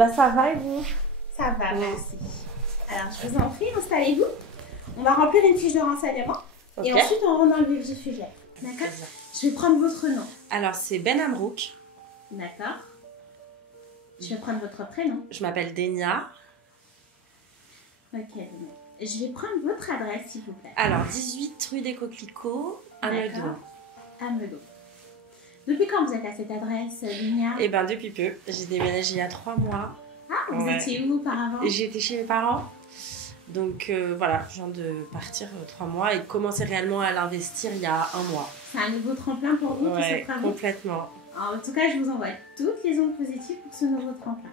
bah ça va et vous? Ça va, merci. Alors, je vous en prie, installez-vous. On va remplir une fiche de renseignement. Et ensuite, on rentre dans le vif du sujet. D'accord? Je vais prendre votre nom. Alors, c'est Ben Amrouk. D'accord. Je vais prendre votre prénom. Je m'appelle Denia. Ok, Denia. Je vais prendre votre adresse, s'il vous plaît. Alors, 18 rue des Coquelicots, à Meudon. À Meudon. Depuis quand vous êtes à cette adresse, Denia? Eh bien, depuis peu. J'ai déménagé il y a 3 mois. Ah, vous étiez où auparavant? J'étais chez mes parents. Donc voilà, je viens de partir 3 mois et commencer réellement à l'investir il y a 1 mois. C'est un nouveau tremplin pour vous, tous ces travaux? Complètement. Alors, en tout cas, je vous envoie toutes les ondes positives pour ce nouveau tremplin.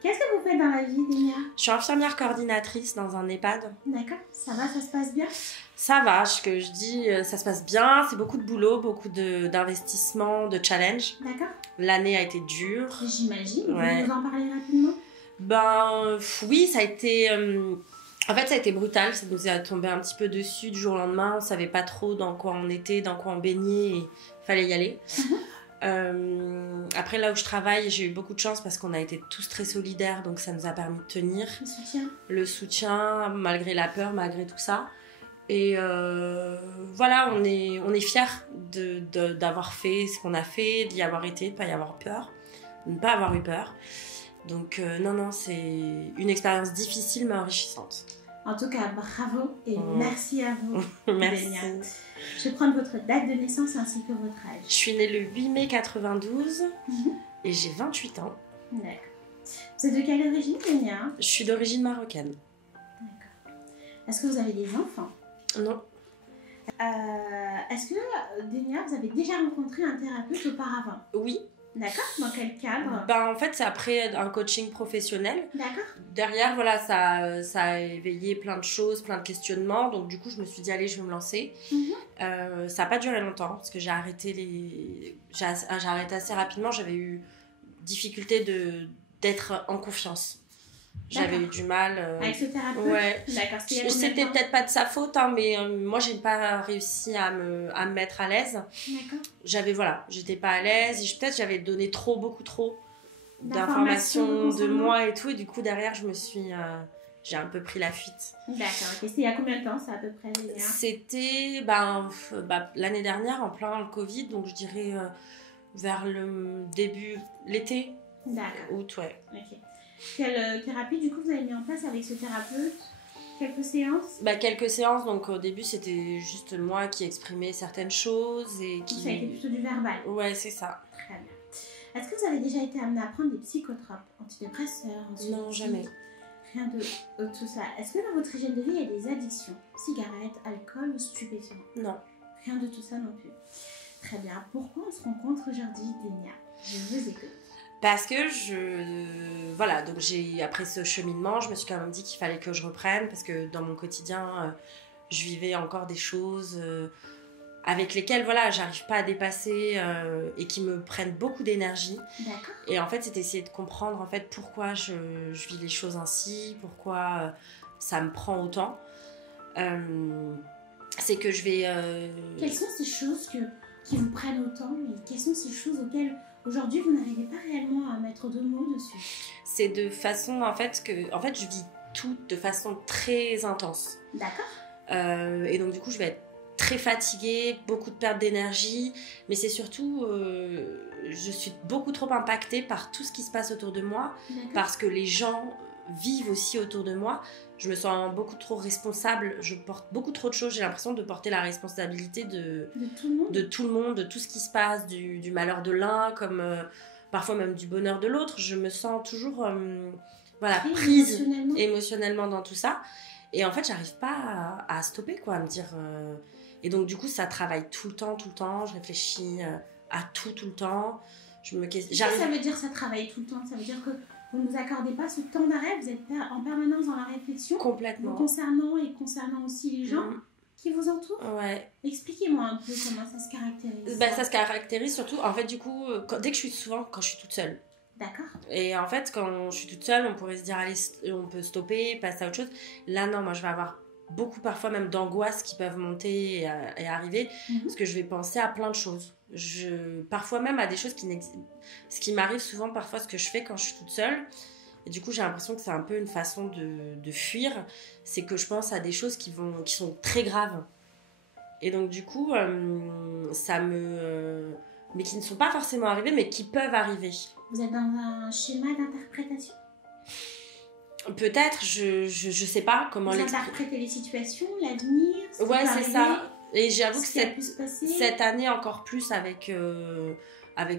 Qu'est-ce que vous faites dans la vie, Denia? Je suis infirmière coordinatrice dans un EHPAD. D'accord, ça va, ça se passe bien? Ça va, ce que je dis, ça se passe bien. C'est beaucoup de boulot, beaucoup d'investissement, de challenge. D'accord. L'année a été dure. J'imagine. Ouais. Vous nous en parlez rapidement? Ben oui, ça a été... En fait, ça a été brutal. Ça nous est tombé un petit peu dessus du jour au lendemain. On savait pas trop dans quoi on était, dans quoi on baignait et il fallait y aller. Après, là où je travaille, j'ai eu beaucoup de chance parce qu'on a été tous très solidaires, donc ça nous a permis de tenir. Le soutien, malgré la peur, malgré tout ça. Et voilà, on est fiers d'avoir fait ce qu'on a fait, d'y avoir été, de ne pas y avoir peur, de ne pas avoir eu peur. Donc non, c'est une expérience difficile mais enrichissante. En tout cas, bravo et merci à vous. Merci. Je vais prendre votre date de naissance ainsi que votre âge. Je suis née le 8 mai 92 et j'ai 28 ans. D'accord. Vous êtes de quelle origine, Denia? Je suis d'origine marocaine. D'accord. Est-ce que vous avez des enfants? Non. Est-ce que, Denia, vous avez déjà rencontré un thérapeute auparavant? Oui. D'accord. Dans quel cadre? Ben, en fait, c'est après un coaching professionnel. D'accord. Derrière, voilà, ça a éveillé plein de choses, plein de questionnements. Donc, du coup, je me suis dit, allez, je vais me lancer. Ça n'a pas duré longtemps parce que j'ai arrêté assez rapidement. J'avais eu difficulté d'être en confiance. J'avais eu du mal. Avec ce thérapeute? Ouais. D'accord. C'était peut-être pas de sa faute, hein, mais moi, j'ai pas réussi à me mettre à l'aise. D'accord. J'étais pas à l'aise. Peut-être j'avais donné beaucoup trop d'informations de moi et tout. Et du coup, derrière, j'ai un peu pris la fuite. D'accord. Et c'était il y a combien de temps, ça, à peu près, Denia? C'était l'année dernière, en plein Covid. Donc, je dirais vers le début, l'été. D'accord. Août, ouais. Ok. Quelle thérapie, du coup, vous avez mis en place avec ce thérapeute? Quelques séances? Quelques séances. Donc, au début, c'était juste moi qui exprimais certaines choses. Et qui... Ça a été plutôt du verbal? Ouais, c'est ça. Très bien. Est-ce que vous avez déjà été amené à prendre des psychotropes, antidépresseurs? Non, jamais. Rien de tout ça. Est-ce que dans votre hygiène de vie, il y a des addictions? Cigarettes, alcool ou stupéfiants? Non. Rien de tout ça non plus. Très bien. Pourquoi on se rencontre aujourd'hui, Denia? Je vous écoute. Parce que donc après ce cheminement, je me suis quand même dit qu'il fallait que je reprenne parce que dans mon quotidien, je vivais encore des choses avec lesquelles, j'arrive pas à dépasser et qui me prennent beaucoup d'énergie. D'accord. Et en fait, c'est essayer de comprendre en fait pourquoi je vis les choses ainsi, pourquoi ça me prend autant. C'est que je vais... Quelles sont ces choses qui vous prennent autant et quelles sont ces choses auxquelles aujourd'hui vous n'arrivez pas réellement à mettre de mots dessus? C'est de façon je vis tout de façon très intense. D'accord. Et donc du coup je vais être très fatiguée, beaucoup de perte d'énergie, mais c'est surtout je suis beaucoup trop impactée par tout ce qui se passe autour de moi parce que les gens vivent aussi autour de moi. Je me sens beaucoup trop responsable, je porte beaucoup trop de choses, j'ai l'impression de porter la responsabilité de tout le monde, de tout ce qui se passe, du malheur de l'un, comme parfois même du bonheur de l'autre. Je me sens toujours prise émotionnellement dans tout ça. Et en fait, j'arrive pas à stopper, quoi, à me dire... Et donc, du coup, ça travaille tout le temps, je réfléchis à tout le temps. Ça veut dire ça travaille tout le temps? Ça veut dire que vous ne vous accordez pas ce temps d'arrêt, vous êtes en permanence dans la réflexion? Complètement. Concernant aussi les gens qui vous entourent? Ouais. Expliquez-moi un peu comment ça se caractérise. Ça se caractérise surtout, en fait, du coup, quand je suis toute seule. D'accord. Et en fait, quand je suis toute seule, on pourrait se dire, allez, on peut stopper, passer à autre chose. Là, non, moi, je vais avoir beaucoup, parfois même d'angoisses qui peuvent monter et arriver, parce que je vais penser à plein de choses. Parfois même à des choses qui n'existent. Ce qui m'arrive souvent, parfois, ce que je fais quand je suis toute seule, Et du coup, j'ai l'impression que c'est un peu une façon de fuir. C'est que je pense à des choses qui sont très graves. Et donc, du coup, ça me... mais qui ne sont pas forcément arrivées, mais qui peuvent arriver. Vous êtes dans un schéma d'interprétation ? Peut-être, je sais pas comment l'expliquer. Vous interprétez les situations, l'avenir, ce qui ouais, c'est arriver, ça. Et j'avoue que cette année encore plus avec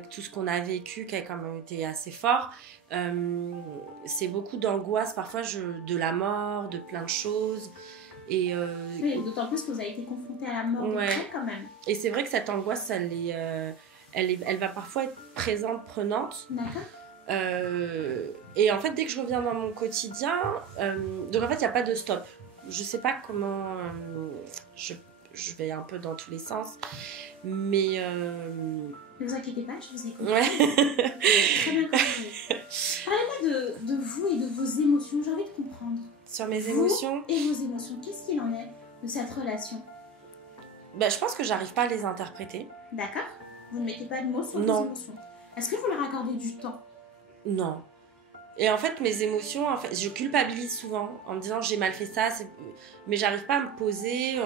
tout ce qu'on a vécu, qui a quand même été assez fort, c'est beaucoup d'angoisse, parfois de la mort, de plein de choses. Et oui, d'autant plus que vous avez été confronté à la mort de près quand même. Et c'est vrai que cette angoisse, elle va parfois être présente, prenante. D'accord. Et en fait, dès que je reviens dans mon quotidien, donc en fait, il n'y a pas de stop. Je sais pas comment... je vais un peu dans tous les sens, mais... Ne vous inquiétez pas, je vous écoute. Ouais. Très bien compris. Parlez-moi de vous et de vos émotions, j'ai envie de comprendre. Sur mes émotions et vos émotions, qu'est-ce qu'il en est de cette relation ? Je pense que j'arrive pas à les interpréter. D'accord. Vous ne mettez pas de mots sur vos émotions. Est-ce que vous leur accordez du temps ? Non. Et en fait, mes émotions, je culpabilise souvent en me disant j'ai mal fait ça, mais j'arrive pas à me poser.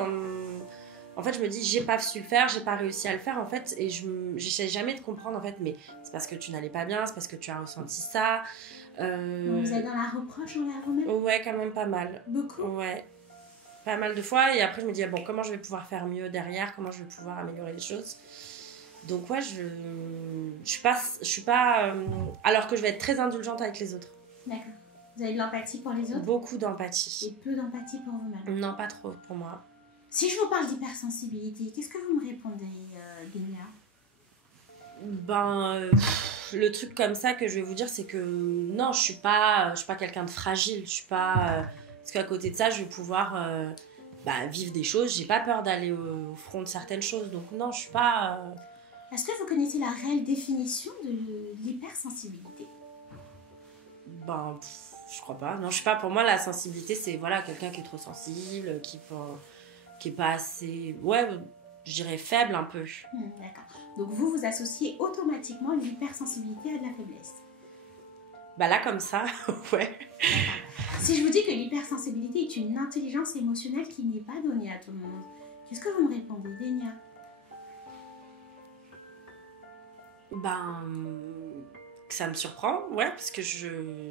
En fait, je me dis j'ai pas su le faire, j'ai pas réussi à le faire en fait, et j'essaie jamais de comprendre en fait, mais c'est parce que tu n'allais pas bien, c'est parce que tu as ressenti ça. Vous êtes dans la reproche envers vous-même ? Ouais, quand même pas mal. Beaucoup ? Ouais. Pas mal de fois, et après je me dis bon, comment je vais pouvoir faire mieux derrière, comment je vais pouvoir améliorer les choses. Donc ouais, je suis pas alors que je vais être très indulgente avec les autres. D'accord. Vous avez de l'empathie pour les autres ? Beaucoup d'empathie. Et peu d'empathie pour vous-même ? Non, pas trop pour moi. Si je vous parle d'hypersensibilité, qu'est-ce que vous me répondez, Dénia ? Le truc comme ça que je vais vous dire, c'est que non, je suis pas quelqu'un de fragile. Je suis pas parce qu'à côté de ça, je vais pouvoir vivre des choses. J'ai pas peur d'aller au front de certaines choses. Donc non, je suis pas... Est-ce que vous connaissez la réelle définition de l'hypersensibilité ? Je crois pas. Non, je sais pas. Pour moi, la sensibilité, c'est quelqu'un qui est trop sensible, qui est pas assez... Ouais, je dirais faible un peu. D'accord. Donc vous associez automatiquement l'hypersensibilité à de la faiblesse ? Là, comme ça, ouais. Si je vous dis que l'hypersensibilité est une intelligence émotionnelle qui n'est pas donnée à tout le monde, qu'est-ce que vous me répondez, Dénia ? Ça me surprend, ouais, parce que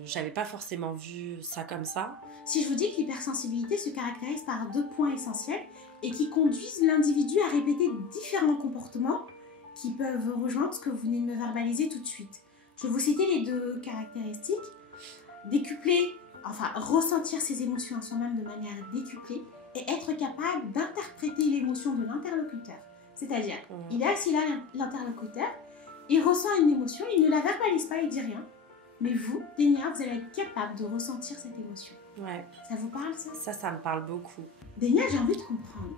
j'avais pas forcément vu ça comme ça. Si je vous dis que l'hypersensibilité se caractérise par 2 points essentiels et qui conduisent l'individu à répéter différents comportements qui peuvent rejoindre ce que vous venez de me verbaliser tout de suite. Je vais vous citer les 2 caractéristiques. Ressentir ses émotions en soi-même de manière décuplée et être capable d'interpréter l'émotion de l'interlocuteur. C'est-à-dire, il est assis là, l'interlocuteur, il ressent une émotion, il ne la verbalise pas, il dit rien. Mais vous, Dénia, vous allez être capable de ressentir cette émotion. Ouais. Ça vous parle, ça ? Ça me parle beaucoup. Dénia, j'ai envie de comprendre.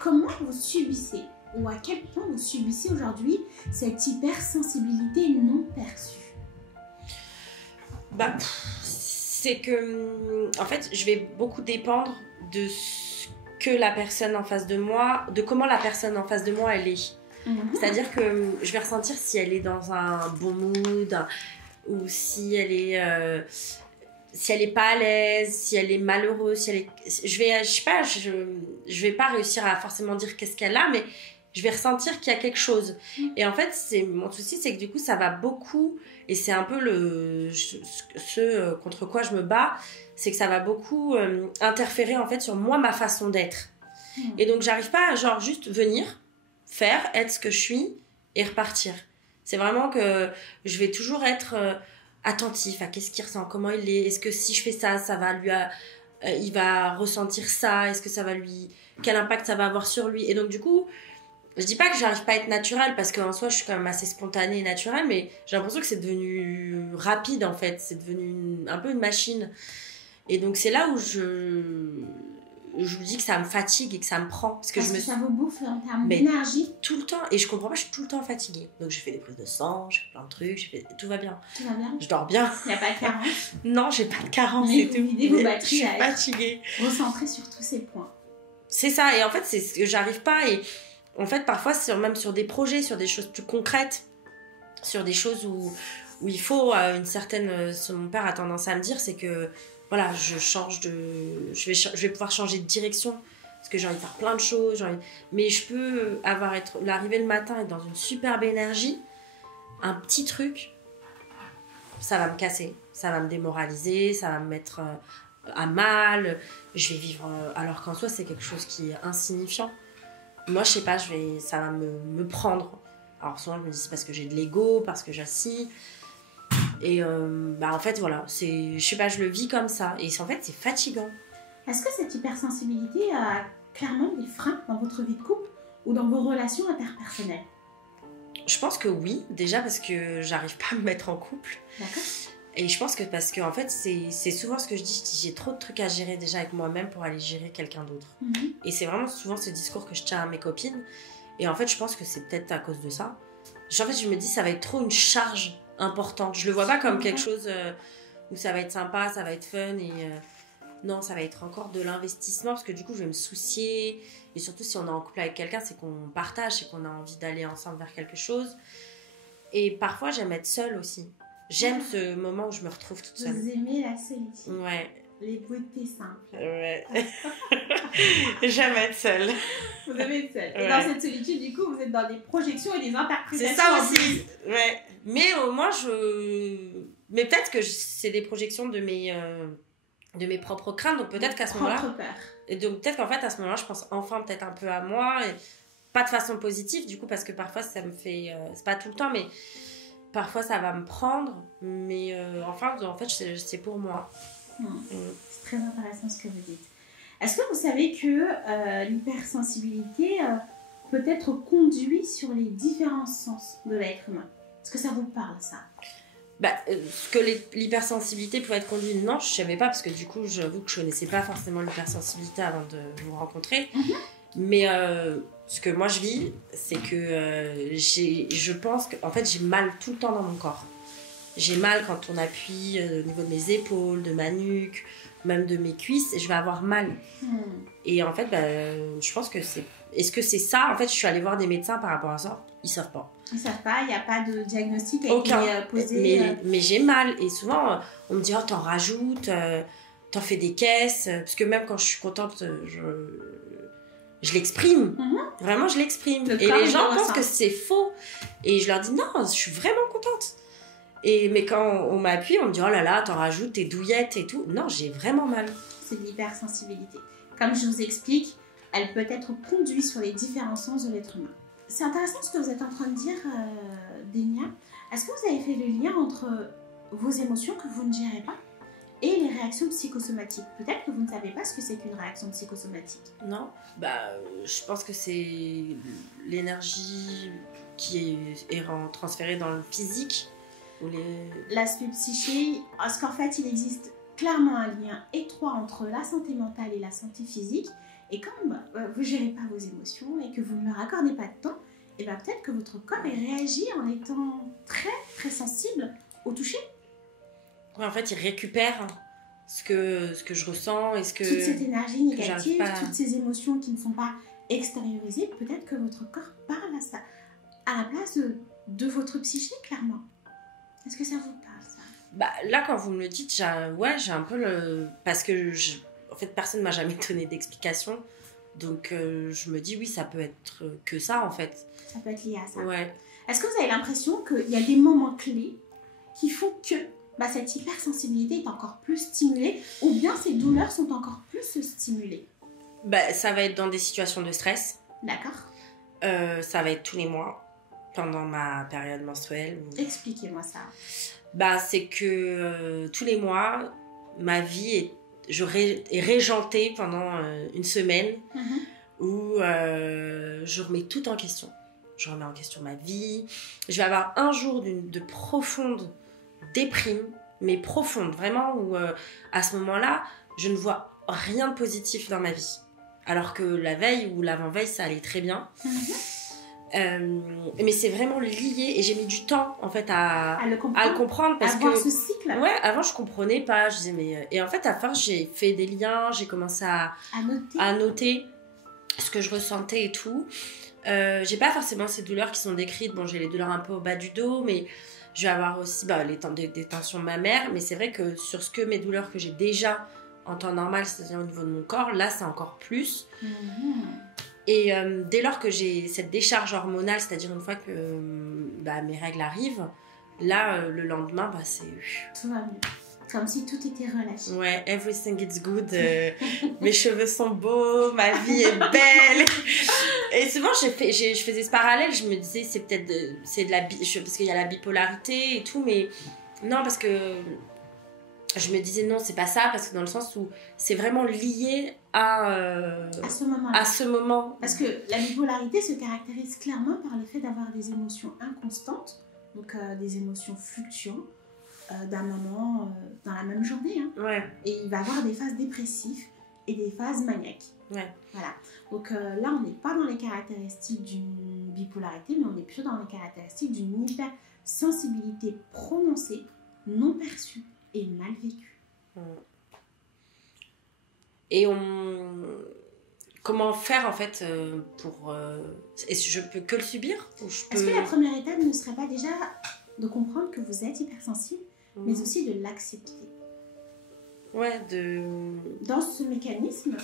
Comment vous subissez, ou à quel point vous subissez aujourd'hui cette hypersensibilité non perçue ? C'est que, en fait, je vais beaucoup dépendre de ce que la personne en face de moi, de comment la personne en face de moi, elle est. C'est-à-dire que je vais ressentir si elle est dans un bon mood ou si elle est pas à l'aise, si elle est malheureuse, je vais pas réussir à forcément dire qu'est-ce qu'elle a, mais je vais ressentir qu'il y a quelque chose. Et en fait, mon souci, c'est que du coup, ça va beaucoup, et c'est un peu ce contre quoi je me bats, c'est que ça va beaucoup interférer en fait sur moi, ma façon d'être. Et donc, j'arrive pas à juste venir, faire, être ce que je suis et repartir. C'est vraiment que je vais toujours être attentif à qu'est-ce qu'il ressent, comment il est, est-ce que si je fais ça, ça va il va ressentir ça, est-ce que ça va quel impact ça va avoir sur lui. Et donc du coup, je dis pas que j'arrive pas à être naturelle, parce qu'en soi je suis quand même assez spontanée et naturelle, mais j'ai l'impression que c'est devenu rapide en fait, c'est devenu un peu une machine. Et donc c'est là où je vous dis que ça me fatigue et que ça me prend. Parce que ça vous bouffe en termes d'énergie. Tout le temps. Et je comprends pas, je suis tout le temps fatiguée. Donc j'ai fait des prises de sang, j'ai fait plein de trucs, tout va bien. Tout va bien. Je dors bien. Il n'y a pas de carence. Non, j'ai pas de carence. Mais vous videz vos batteries. Je suis fatiguée. Recentrez sur tous ces points. C'est ça. Et en fait, c'est ce que j'arrive pas. Et en fait, parfois, même sur des projets, sur des choses plus concrètes, sur des choses où il faut une certaine... mon père a tendance à me dire, c'est que voilà, je vais pouvoir changer de direction parce que j'ai envie de faire plein de choses, mais je peux l'arriver le matin et être dans une superbe énergie, un petit truc, ça va me casser, ça va me démoraliser, ça va me mettre à mal, je vais vivre alors qu'en soi c'est quelque chose qui est insignifiant. Moi je sais pas, ça va me prendre. Alors souvent je me dis c'est parce que j'ai de l'ego, parce que j'assis. Et en fait voilà, je sais pas, je le vis comme ça. Et en fait c'est fatigant. Est-ce que cette hypersensibilité a clairement des freins dans votre vie de couple ou dans vos relations interpersonnelles? Je pense que oui, déjà parce que j'arrive pas à me mettre en couple. D'accord. Et je pense que parce que en fait c'est souvent ce que je dis j'ai trop de trucs à gérer déjà avec moi-même pour aller gérer quelqu'un d'autre. Et c'est vraiment souvent ce discours que je tiens à mes copines. Et en fait je pense que c'est peut-être à cause de ça. En fait je me dis ça va être trop une charge importante. Je le vois pas comme quelque chose où ça va être sympa, ça va être fun et non, ça va être encore de l'investissement parce que du coup je vais me soucier et surtout si on est en couple avec quelqu'un c'est qu'on partage, c'est qu'on a envie d'aller ensemble vers quelque chose. Et parfois j'aime être seule aussi. J'aime ce moment où je me retrouve toute seule. Vous aimez la solitude. Ouais. Les beautés simples. Ouais. J'aime être seule. Vous aimez être seule. Et dans cette solitude, du coup, vous êtes dans des projections et des interprétations. C'est ça aussi. Ouais. Mais au moins, mais peut-être que c'est des projections de mes propres craintes. Donc peut-être qu'à ce moment-là... Propre peur. Et donc peut-être qu'en fait, à ce moment-là, je pense enfin peut-être un peu à moi. Et pas de façon positive, du coup, parce que parfois, ça me fait... c'est pas tout le temps, mais... Parfois, ça va me prendre, mais en fait, c'est pour moi. C'est très intéressant ce que vous dites. Est-ce que vous savez que l'hypersensibilité peut être conduite sur les différents sens de l'être humain? Est-ce que ça vous parle, ça? Que l'hypersensibilité pouvait être conduite, non, je ne savais pas, parce que du coup, j'avoue que je ne connaissais pas forcément l'hypersensibilité avant de vous rencontrer. Mais ce que moi je vis, c'est que je pense qu'en fait j'ai mal tout le temps dans mon corps. J'ai mal quand on appuie au niveau de mes épaules, de ma nuque, même de mes cuisses, et je vais avoir mal. Et en fait, je pense que c'est... Est-ce que c'est ça? En fait, je suis allée voir des médecins par rapport à ça. Ils savent pas. Ils savent pas, il n'y a pas de diagnostic qui a été posé. Mais j'ai mal. Et souvent, on me dit, oh, t'en rajoutes, t'en fais des caisses. Parce que même quand je suis contente, je l'exprime. Vraiment, je l'exprime. Et les gens pensent que c'est faux. Et je leur dis, non, je suis vraiment contente. Mais quand on m'appuie, on me dit, oh là là, t'en rajoutes, t'es douillette et tout. Non, j'ai vraiment mal. C'est de l'hypersensibilité. Comme je vous explique, elle peut être conduite sur les différents sens de l'être humain. C'est intéressant ce que vous êtes en train de dire, Dénia. Est-ce que vous avez fait le lien entre vos émotions que vous ne gérez pas et les réactions psychosomatiques? Peut-être que vous ne savez pas ce que c'est qu'une réaction psychosomatique. Non, je pense que c'est l'énergie qui est transférée dans le physique. L'aspect psyché, parce qu'en fait, il existe clairement un lien étroit entre la santé mentale et la santé physique. Et comme vous ne gérez pas vos émotions et que vous ne leur accordez pas de temps, et peut-être que votre corps réagit en étant très, très sensible au toucher. Ouais, en fait, il récupère ce que je ressens et toute cette énergie négative, toutes ces émotions qui ne sont pas extériorisées. Peut-être que votre corps parle à ça, à la place de votre psyché, clairement. Est-ce que ça vous parle, ça? Là, quand vous me le dites, j'ai un peu le... Parce que, en fait, personne ne m'a jamais donné d'explication. Donc, je me dis, oui, ça peut être que ça, en fait. Ça peut être lié à ça. Ouais. Est-ce que vous avez l'impression qu'il y a des moments clés qui font que cette hypersensibilité est encore plus stimulée ou bien ces douleurs sont encore plus stimulées? Ça va être dans des situations de stress. D'accord. Ça va être tous les mois, pendant ma période menstruelle. Expliquez-moi ça. C'est que tous les mois, ma vie est régentée pendant une semaine où je remets tout en question. Je remets en question ma vie. Je vais avoir un jour de profonde déprime, mais profonde, vraiment, où à ce moment-là, je ne vois rien de positif dans ma vie. Alors que la veille ou l'avant-veille, ça allait très bien. Mais c'est vraiment lié et j'ai mis du temps en fait à le comprendre parce que ce cycle. Ouais, avant je comprenais pas, je disais mais et en fait à force j'ai fait des liens, j'ai commencé à noter ce que je ressentais et tout. J'ai pas forcément ces douleurs qui sont décrites, bon j'ai les douleurs un peu au bas du dos mais Je vais avoir aussi des tensions mammaires, mais c'est vrai que sur mes douleurs que j'ai déjà en temps normal, c'est-à-dire au niveau de mon corps, là c'est encore plus. Et dès lors que j'ai cette décharge hormonale, c'est-à-dire une fois que mes règles arrivent, là le lendemain, c'est... Tout va mieux. Comme si tout était relâché. Ouais, everything is good. Mes cheveux sont beaux, ma vie est belle. Et souvent, je faisais ce parallèle. Je me disais, c'est peut-être parce qu'il y a la bipolarité et tout, mais non, parce que je me disais non, c'est pas ça, parce que dans le sens où c'est vraiment lié à ce moment. Parce que la bipolarité se caractérise clairement par le fait d'avoir des émotions inconstantes, donc des émotions fluctuantes. D'un moment dans la même journée. Ouais. Et il va avoir des phases dépressives et des phases maniaques. Ouais. Voilà. Donc là, on n'est pas dans les caractéristiques d'une bipolarité, mais on est plutôt dans les caractéristiques d'une hypersensibilité prononcée, non perçue et mal vécue. Et comment faire en fait pour... Est-ce que je peux que le subir ou Est-ce que la première étape ne serait pas déjà de comprendre que vous êtes hypersensible, mais aussi de l'accepter? Ouais, Dans ce mécanisme,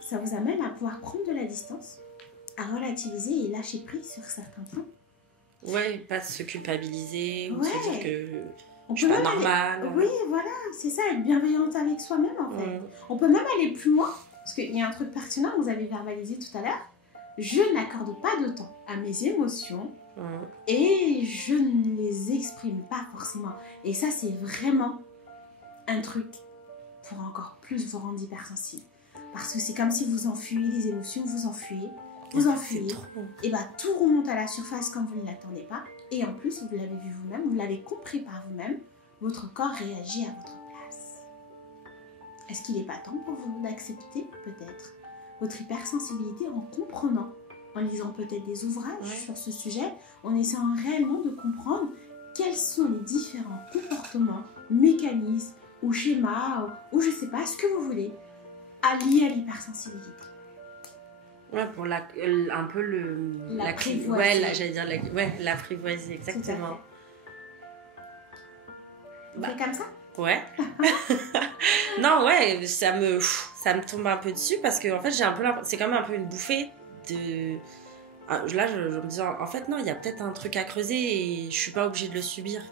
ça vous amène à pouvoir prendre de la distance, à relativiser et lâcher prise sur certains points. Ouais, pas se culpabiliser ou se dire que je suis pas normale. Oui, voilà, c'est ça, être bienveillante avec soi-même en fait. On peut même aller plus loin, parce qu'il y a un truc pertinent que vous avez verbalisé tout à l'heure. Je n'accorde pas de temps à mes émotions et je ne les exprime pas forcément. Et ça, c'est vraiment un truc pour encore plus vous rendre hypersensible. Parce que c'est comme si vous enfuyez les émotions, vous enfuyez, et tout remonte à la surface quand vous ne l'attendez pas. Et en plus, vous l'avez vu vous-même, vous l'avez compris par vous-même, votre corps réagit à votre place. Est-ce qu'il n'est pas temps pour vous d'accepter peut-être votre hypersensibilité en comprenant, en lisant peut-être des ouvrages sur ce sujet, en essayant réellement de comprendre quels sont les différents comportements, mécanismes ou schémas, ou je sais pas, ce que vous voulez, liés à l'hypersensibilité. Ouais, pour l'apprivoiser. J'allais dire l'apprivoiser, exactement. Vous faites comme ça? Ouais. Non, ouais, ça me tombe un peu dessus parce que en fait, c'est quand même un peu une bouffée de... Là, je me dis, en fait, non, il y a peut-être un truc à creuser et je suis pas obligée de le subir.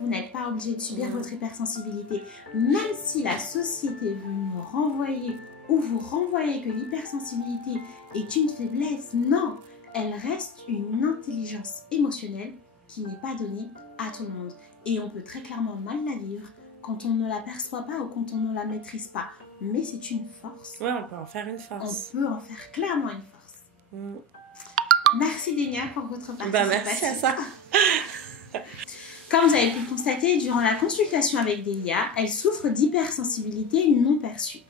Vous n'êtes pas obligé de subir votre hypersensibilité. Même si la société veut nous renvoyer ou vous renvoyer que l'hypersensibilité est une faiblesse, non, elle reste une intelligence émotionnelle qui n'est pas donnée à tout le monde. Et on peut très clairement mal la vivre quand on ne la perçoit pas ou quand on ne la maîtrise pas. Mais c'est une force. Ouais, on peut en faire une force. On peut en faire clairement une force. Merci Dénia pour votre participation. Merci à ça. Comme vous avez pu le constater, durant la consultation avec Délia, elle souffre d'hypersensibilité non perçue.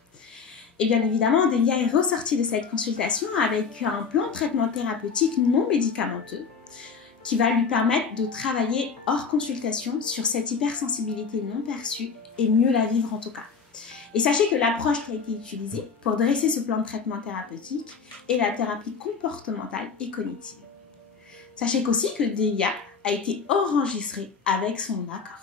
Et bien évidemment, Délia est ressortie de cette consultation avec un plan de traitement thérapeutique non médicamenteux qui va lui permettre de travailler hors consultation sur cette hypersensibilité non perçue et mieux la vivre en tout cas. Et sachez que l'approche qui a été utilisée pour dresser ce plan de traitement thérapeutique est la thérapie comportementale et cognitive. Sachez qu'aussi que Délia a été enregistrée avec son accord.